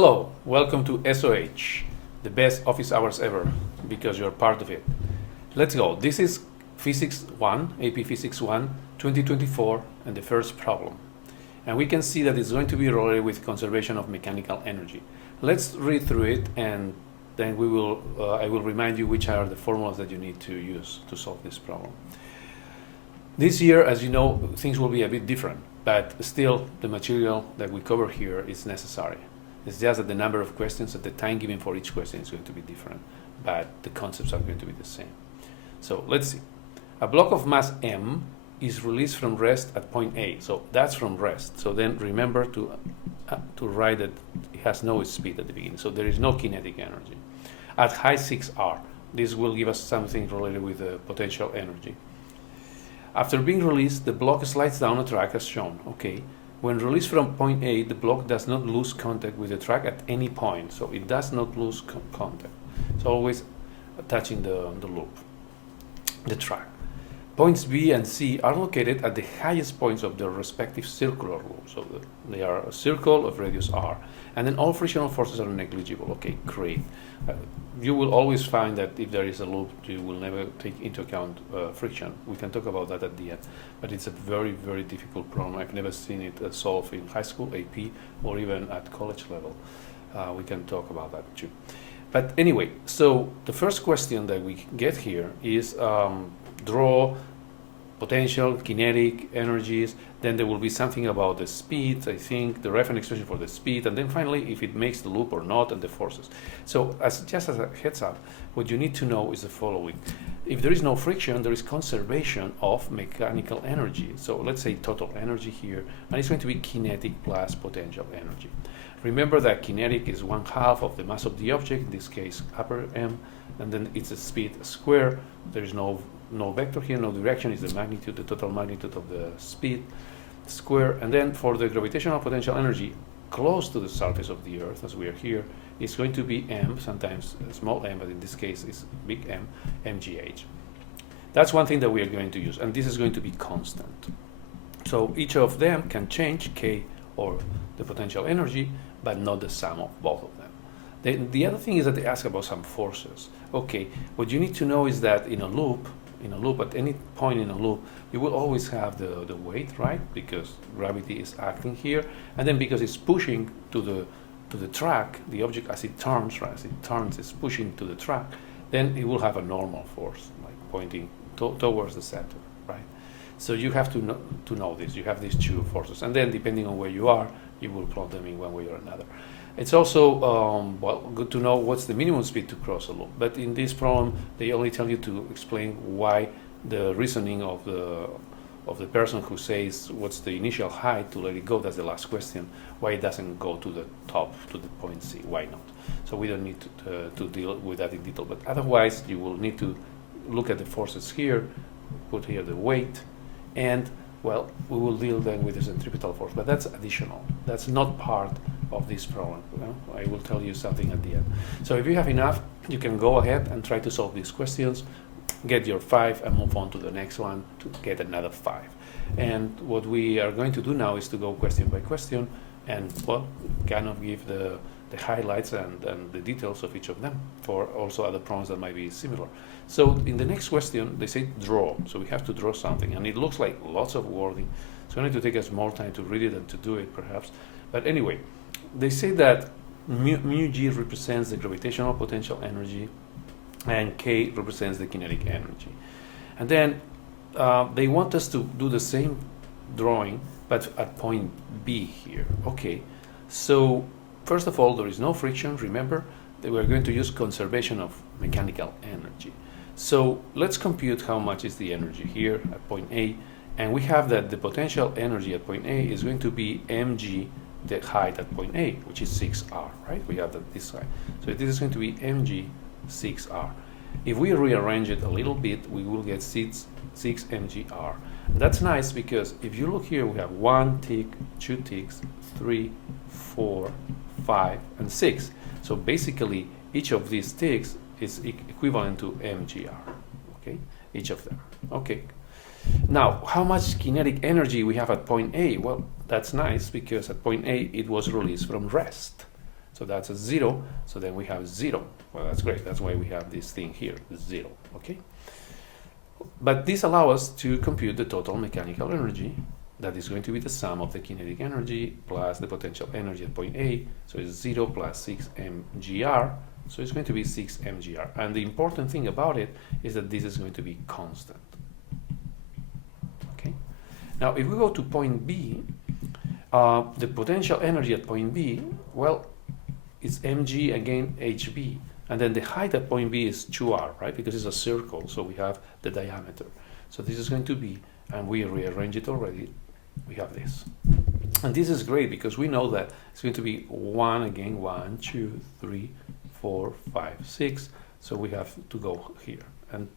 Hello, welcome to SOH, the best office hours ever, because you're part of it. Let's go. This is Physics 1, AP Physics 1, 2024, and the first problem. And we can see that it's going to be related with conservation of mechanical energy. Let's read through it, and then I will remind you which are the formulas that you need to use to solve this problem. This year, as you know, things will be a bit different, but still the material that we cover here is necessary. It's just that the number of questions at the time given for each question is going to be different, but the concepts are going to be the same. So let's see. A block of mass m is released from rest at point A. So that's from rest. So then remember to write that it has no speed at the beginning. So there is no kinetic energy. At height 6r, this will give us something related with the potential energy. After being released, the block slides down a track as shown. Okay. When released from point A, the block does not lose contact with the track at any point. So it does not lose contact. It's always touching the loop, the track. Points B and C are located at the highest points of their respective circular loop. So they are a circle of radius r. And then all frictional forces are negligible. Okay, great. You will always find that if there is a loop, you will never take into account friction. We can talk about that at the end. But it's a very, very difficult problem. I've never seen it solved in high school, AP, or even at college level. We can talk about that too. But anyway, so the first question that we get here is draw potential, kinetic energies, then there will be something about the speed, I think, the reference expression for the speed, and then finally if it makes the loop or not, and the forces. So just as a heads up, what you need to know is the following. If there is no friction, there is conservation of mechanical energy. So let's say total energy here, and it's going to be kinetic plus potential energy. Remember that kinetic is 1/2 of the mass of the object, in this case upper m, and then it's a speed square. There is no vector here, no direction, is the magnitude, the total magnitude of the speed square. And then for the gravitational potential energy close to the surface of the Earth, as we are here, it's going to be m, sometimes small m, but in this case it's big M, mgh. That's one thing that we are going to use, and this is going to be constant. So each of them can change, k or the potential energy, but not the sum of both of them. The other thing is that they ask about some forces. Okay, what you need to know is that in a loop, at any point in a loop, you will always have the weight, right? Because gravity is acting here, and then because it's pushing to the track, the object as it turns, right? As it turns, it's pushing to the track. Then it will have a normal force, like pointing towards the center, right? So you have to know this. You have these two forces, and then depending on where you are, you will plot them in one way or another. It's also good to know what's the minimum speed to cross a loop. But in this problem, they only tell you to explain why the reasoning of the person who says what's the initial height to let it go. That's the last question. Why it doesn't go to the top, to the point C? Why not? So we don't need to deal with that in detail. But otherwise, you will need to look at the forces here, put here the weight, and well, we will deal then with the centripetal force, but that's additional. That's not part of this problem. Well, I will tell you something at the end. So if you have enough, you can go ahead and try to solve these questions, get your 5, and move on to the next one to get another 5. And what we are going to do now is to go question by question and, well, kind of give the highlights and the details of each of them for also other problems that might be similar. So in the next question, they say draw. So we have to draw something, and it looks like lots of wording. So I need to take us more time to read it and to do it, perhaps. But anyway, they say that mu g represents the gravitational potential energy, and k represents the kinetic energy. And then they want us to do the same drawing, but at point B here. Okay, so first of all, there is no friction. Remember that we are going to use conservation of mechanical energy. So let's compute how much is the energy here at point A, and we have that the potential energy at point A is going to be mg, the height at point A, which is 6r, right? We have that this side. So this is going to be mg 6r. If we rearrange it a little bit, we will get 6 mgr. That's nice because if you look here, we have 1 tick, 2 ticks, 3, 4, 5, and 6. So basically, each of these ticks is equivalent to mgr, okay? Each of them, okay? Now, how much kinetic energy we have at point A? Well, that's nice because at point A, it was released from rest. So that's a 0. So then we have 0. Well, that's great. That's why we have this thing here, 0. Okay. But this allows us to compute the total mechanical energy. That is going to be the sum of the kinetic energy plus the potential energy at point A. So it's 0 plus 6 mgr. So it's going to be 6 mgr. And the important thing about it is that this is going to be constant. Okay. Now, if we go to point B, the potential energy at point B, well, it's mg again hb. And then the height at point B is 2r, right? Because it's a circle, so we have the diameter. So this is going to be, and we rearrange it already, we have this. And this is great because we know that it's going to be 1 again, 1, 2, 3, 4, 5, 6. So we have to go here, and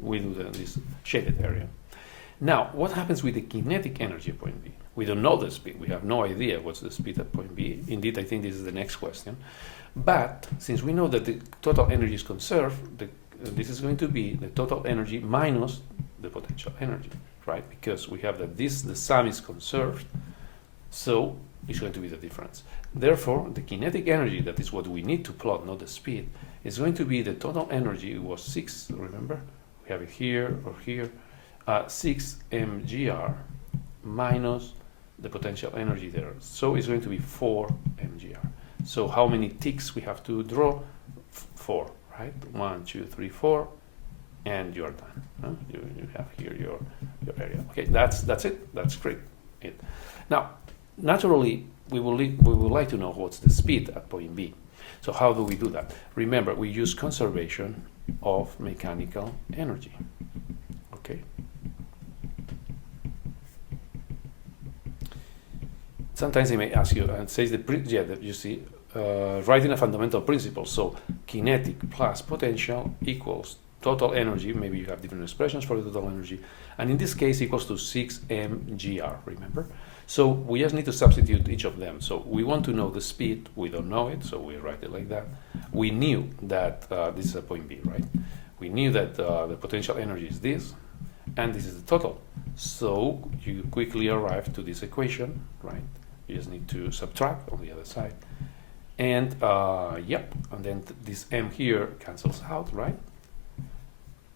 we do this shaded area. Now, what happens with the kinetic energy at point B? We don't know the speed. We have no idea what's the speed at point B. Indeed, I think this is the next question. But since we know that the total energy is conserved, this is going to be the total energy minus the potential energy, right? Because we have that the sum is conserved, so it's going to be the difference. Therefore, the kinetic energy, that is what we need to plot, not the speed, is going to be the total energy. It was 6, remember? We have it here or here. 6 mgr minus the potential energy there. So it's going to be 4 mgr. So how many ticks we have to draw? 4, right? 1, 2, 3, 4, and you're done. Huh? You have here your area. Okay, that's it. That's great. Now, naturally, we would like to know what's the speed at point B. So how do we do that? Remember, we use conservation of mechanical energy. Okay. Sometimes they may ask you, and says that you see, writing a fundamental principle. So kinetic plus potential equals total energy. Maybe you have different expressions for the total energy, and in this case equals to 6 mgr. Remember? So we just need to substitute each of them. So we want to know the speed. We don't know it, so we write it like that. We knew that this is a point B, right? We knew that the potential energy is this, and this is the total. So you quickly arrive to this equation, right? You just need to subtract on the other side. And yep, and then this m here cancels out, right?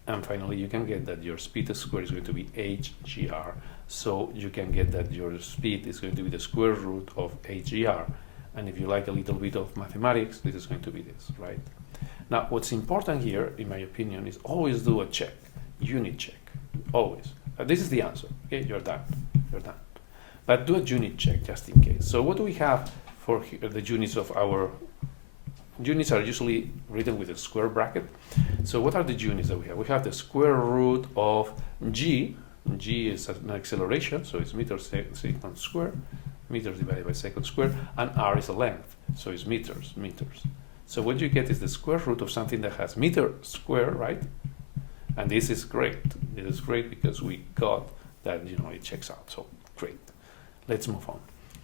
And finally, you can get that your speed squared is going to be hgr. So you can get that your speed is going to be the square root of hgr. And if you like a little bit of mathematics, this is going to be this, right? Now, what's important here, in my opinion, is always do a check, unit check, always. This is the answer, okay? You're done, you're done. But do a unit check just in case. So what do we have for here, the units of our units are usually written with a square bracket. So what are the units that we have? We have the square root of g. G is an acceleration, so it's meters second square, meters divided by second square, and r is a length, so it's meters. So what you get is the square root of something that has meter square, right? And this is great. This is great because we got that, it checks out. So great. Let's move on.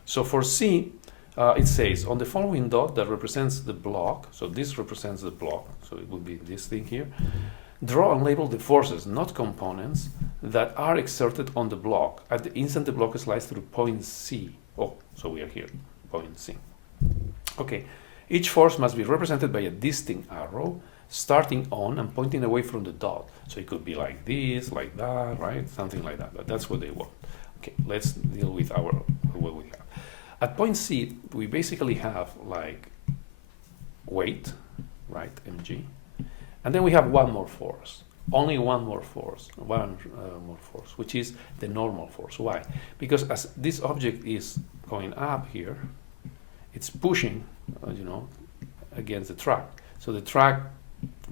So for C, it says on the following dot that represents the block, so this represents the block, so it would be this thing here, draw and label the forces, not components, that are exerted on the block at the instant the block slides through point C. Oh, so we are here, point C. Okay, each force must be represented by a distinct arrow starting on and pointing away from the dot. So it could be like this, like that, right? Something like that, but that's what they want. Okay, let's deal with what we have. At point C, we basically have like weight, right, mg, and then we have one more force, only one more force, which is the normal force. Why? Because as this object is going up here, it's pushing, against the track. So the track,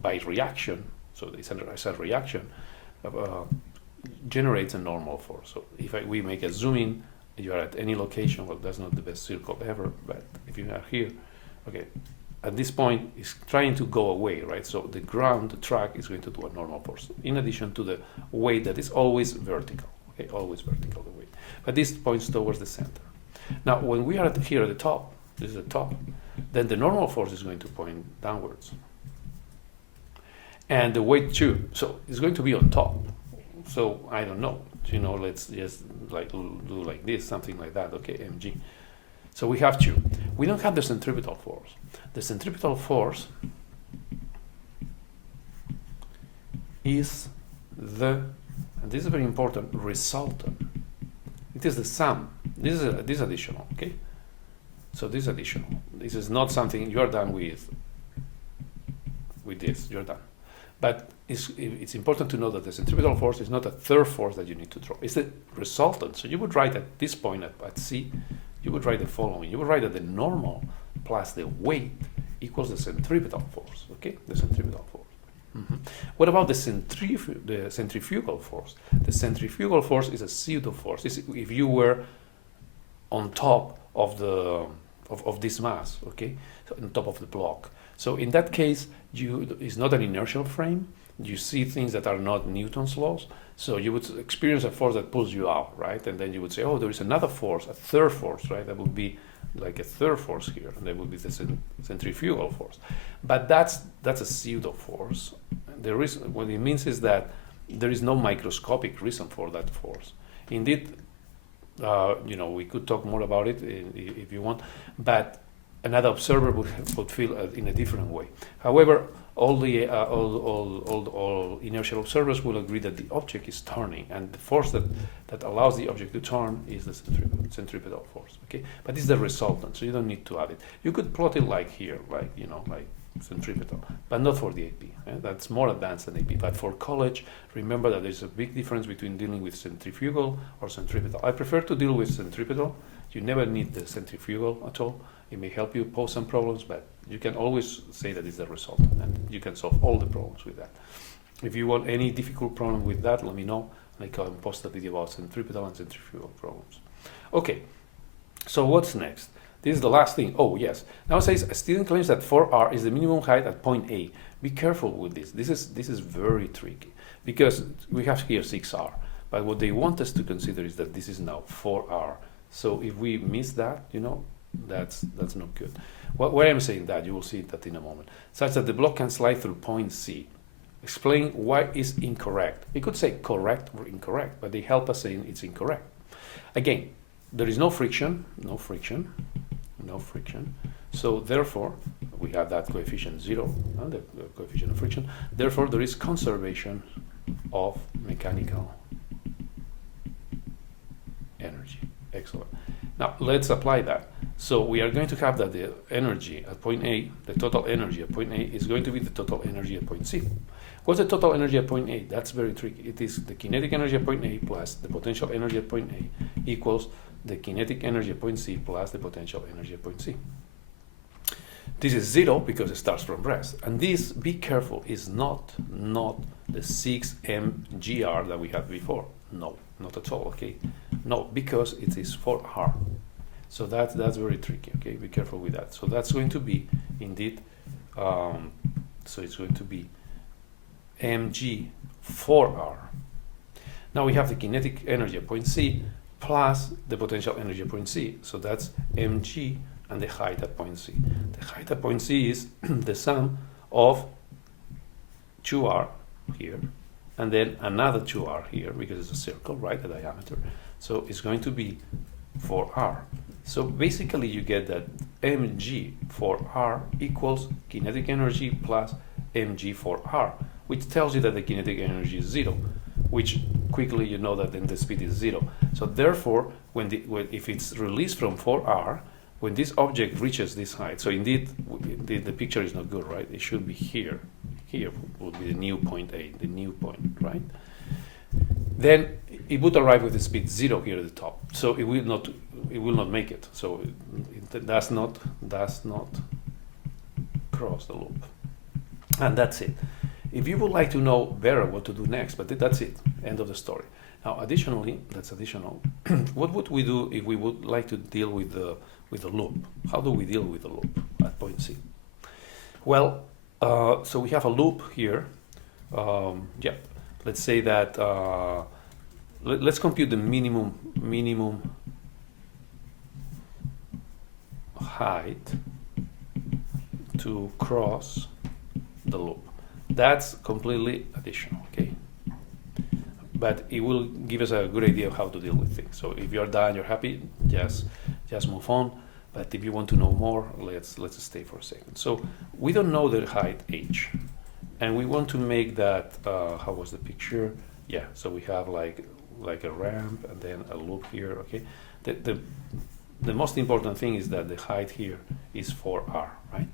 by reaction, so it's a reaction, generates a normal force. So if we make a zoom in, you are at any location, well, that's not the best circle ever, but if you are here, okay, at this point, it's trying to go away, right? So the track is going to do a normal force, in addition to the weight that is always vertical, okay, always vertical, the weight. But this points towards the center. Now, when we are here at the top, this is the top, then the normal force is going to point downwards. And the weight too, so it's going to be on top. So I don't know, let's just do like this, something like that, okay, mg. So we have two. We don't have the centripetal force. The centripetal force is the, and this is very important, resultant. It is the sum. This is additional, okay? So this is additional. This is not something you're done with this, you're done. But it's important to know that the centripetal force is not a third force that you need to draw. It's the resultant. So you would write at this point at C, you would write the following. You would write that the normal plus the weight equals the centripetal force, okay? The centripetal force. What about the centrifugal force? The centrifugal force is a pseudo force. If you were on top of this mass, okay, so on top of the block. So in that case, it's not an inertial frame. You see things that are not Newton's laws. So you would experience a force that pulls you out, right? And then you would say, oh, there is another force, a third force, right? That would be like a third force here, and that would be the centrifugal force. But that's a pseudo force. The reason, what it means is that there is no microscopic reason for that force. Indeed, we could talk more about it if you want, but another observer would feel in a different way. However, all inertial observers will agree that the object is turning, and the force that allows the object to turn is the centripetal force. Okay, but this is the resultant, so you don't need to add it. You could plot it like here, like centripetal, but not for the AP. That's more advanced than AP. But for college, remember that there's a big difference between dealing with centrifugal or centripetal. I prefer to deal with centripetal. You never need the centrifugal at all. It may help you pose some problems, but you can always say that it's the resultant, and you can solve all the problems with that. If you want any difficult problem with that, let me know, and I can post a video about centripetal and centrifugal problems. Okay, so what's next? This is the last thing. Oh, yes. Now it says a student claims that 4r is the minimum height at point A. Be careful with this. This is very tricky because we have here 6r, but what they want us to consider is that this is now 4r. So if we miss that, that's not good. Why I'm saying that, you will see that in a moment. Such that the block can slide through point C. Explain why it's incorrect. We could say correct or incorrect, but they help us saying it's incorrect. Again, there is no friction. So therefore, we have that coefficient 0, the coefficient of friction. Therefore, there is conservation of mechanical energy. Excellent. Now, let's apply that. So we are going to have that the energy at point A, the total energy at point A is going to be the total energy at point C. What's the total energy at point A? That's very tricky. It is the kinetic energy at point A plus the potential energy at point A equals the kinetic energy at point C plus the potential energy at point C. This is 0 because it starts from rest. And this, be careful, is not the 6mgr that we had before. No, not at all, okay? No, because it is 4r. So that's very tricky, okay? Be careful with that. So that's going to be, indeed, so it's going to be mg4r. Now we have the kinetic energy at point C plus the potential energy at point C. So that's mg and the height at point C. The height at point C is the sum of 2r here, and then another 2r here, because it's a circle, right, the diameter. So it's going to be 4r. So basically you get that mg4r equals kinetic energy plus mg4r, which tells you that the kinetic energy is 0, which quickly you know that then the speed is 0. So therefore, if it's released from 4r, when this object reaches this height, so indeed the picture is not good, right? It should be here. Here would be the new point A, the new point, right? Then it would arrive with the speed 0 here at the top. So it will not make it. So it does not cross the loop. And that's it. If you would like to know better what to do next, but that's it, end of the story. Now, additionally, that's additional. What would we do if we would like to deal with the loop? How do we deal with the loop at point C? Well, so we have a loop here. Let's say that let's compute the minimum height to cross the loop. That's completely additional, okay? But it will give us a good idea of how to deal with things. So if you're done, you're happy, just move on. But if you want to know more, let's stay for a second. So we don't know the height h, and we want to make that. How was the picture? Yeah. So we have like a ramp and then a loop here. Okay. The most important thing is that the height here is 4r, right?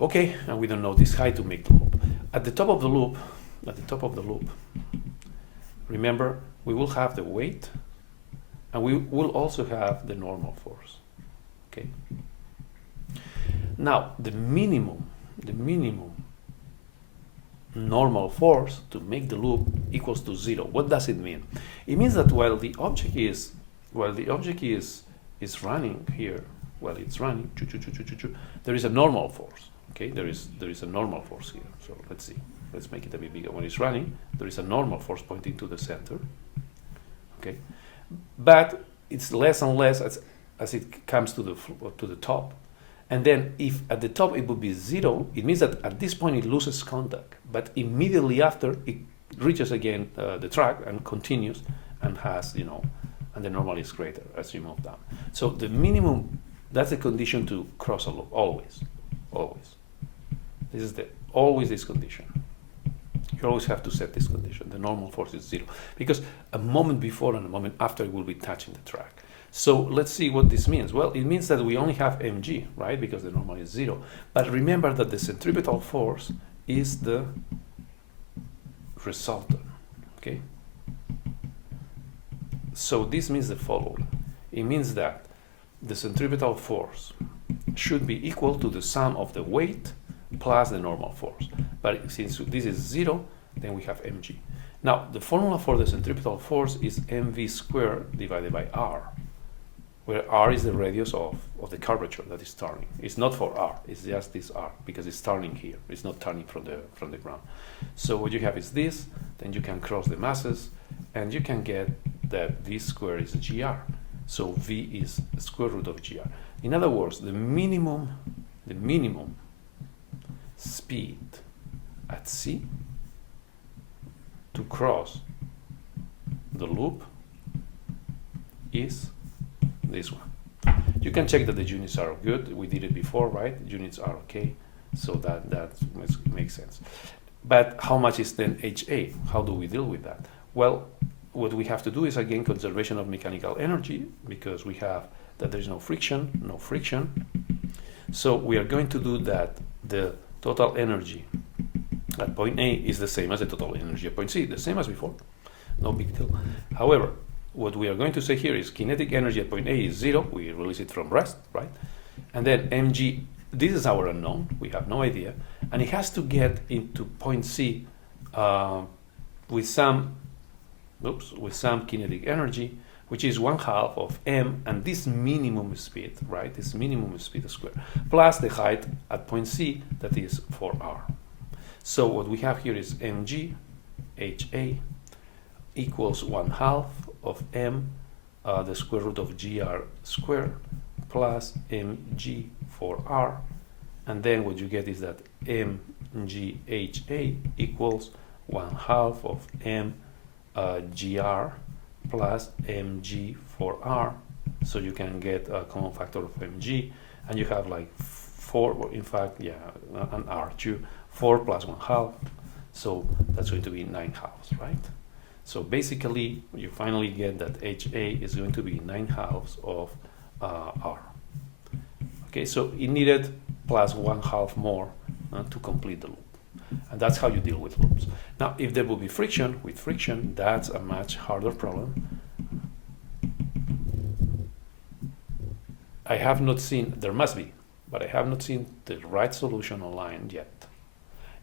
Okay, and we don't know this height to make the loop. At the top of the loop, remember, we will have the weight, and we will also have the normal force. Okay. Now, the minimum normal force to make the loop equals to 0. What does it mean? It means that while the object is running here, while it's running, there is a normal force. Okay, there is a normal force here. So let's see. Let's make it a bit bigger. When it's running, there is a normal force pointing to the center. Okay, but it's less and less as it comes to the top. And then if at the top it would be 0, it means that at this point it loses contact. But immediately after, it reaches again the track and continues and has, and the normal is greater as you move down. So the minimum, that's the condition to cross a loop, always. This is always this condition. You always have to set this condition. The normal force is 0, because a moment before and a moment after it will be touching the track. So let's see what this means. Well, it means that we only have mg, right? Because the normal is 0. But remember that the centripetal force is the resultant, okay? So this means the following. It means that the centripetal force should be equal to the sum of the weight plus the normal force. But since this is 0, then we have mg. Now, the formula for the centripetal force is mv squared divided by r, where r is the radius of the curvature that is turning. It's not for r, it's just this r, because it's turning here. It's not turning from the ground. So what you have is this, then you can cross the masses, and you can get that v squared is gr. So v is square root of gr. In other words, the minimum speed at c to cross the loop is this one. You can check that the units are good. We did it before, right? Units are okay, so that makes sense. But how much is then HA? How do we deal with that? Well, what we have to do is, again, conservation of mechanical energy, because we have that there is no friction. So we are going to do that the total energy at point A is the same as the total energy at point C, the same as before. No big deal. However, what we are going to say here is kinetic energy at point A is 0. We release it from rest, right? And then mg, this is our unknown. We have no idea. And it has to get into point C with some kinetic energy, which is 1/2 of m, and this minimum speed, right? This minimum speed squared, plus the height at point C, that is 4r. So what we have here is mg HA equals 1/2 of m, the square root of gr squared, plus mg 4r, and then what you get is that mg HA equals 1/2 of m gr plus mg 4r. So you can get a common factor of mg, and you have like 4, in fact, yeah, an r too. 4 plus 1/2, so that's going to be 9/2, right? So basically, you finally get that HA is going to be 9/2 of R. Okay, so it needed plus 1/2 more to complete the loop. And that's how you deal with loops. Now, if there will be friction, with friction, that's a much harder problem. I have not seen, there must be, but I have not seen the right solution online yet.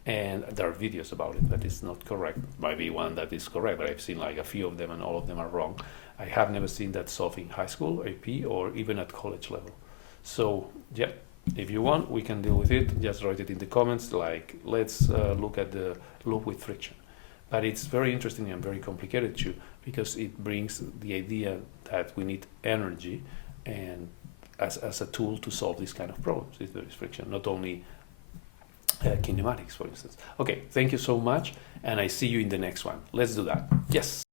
And there are videos about it that is not correct. Might be one that is correct, but I've seen like a few of them and all of them are wrong. I have never seen that solved in high school, AP, or even at college level. So yeah, if you want, we can deal with it. Just write it in the comments, like let's look at the loop with friction. But it's very interesting and very complicated too, because it brings the idea that we need energy and as a tool to solve these kind of problems if there is friction, not only kinematics, for instance. Okay, thank you so much, and I see you in the next one. Let's do that. Yes.